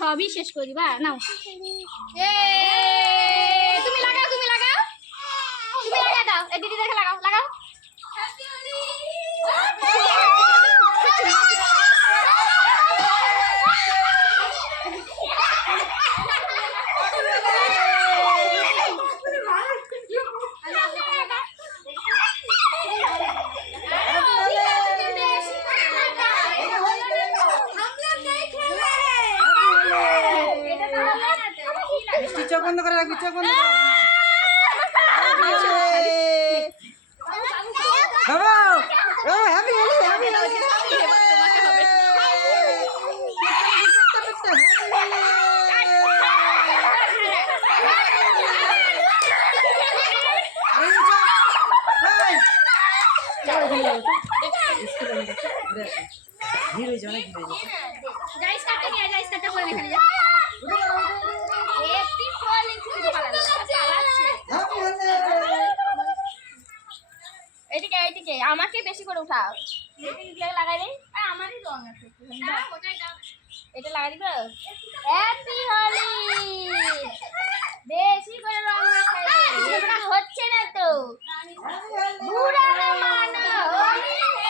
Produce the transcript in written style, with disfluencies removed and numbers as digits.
সবই শেষ করি বা নাও তুমি লাগাও তুমি লাগা দাও দিদি দেখে লাগাও চোখ বন্ধ করে রাখবি, চোখ বন্ধ করে এদিকে আমাকে বেশি করে উঠাও লাগাই দেই আমারই রং আছে এটা লাগাই দিব হ্যাপি হোলি বেশি করে রং মাখাই হচ্ছে না তো বুড়া মানা হোলি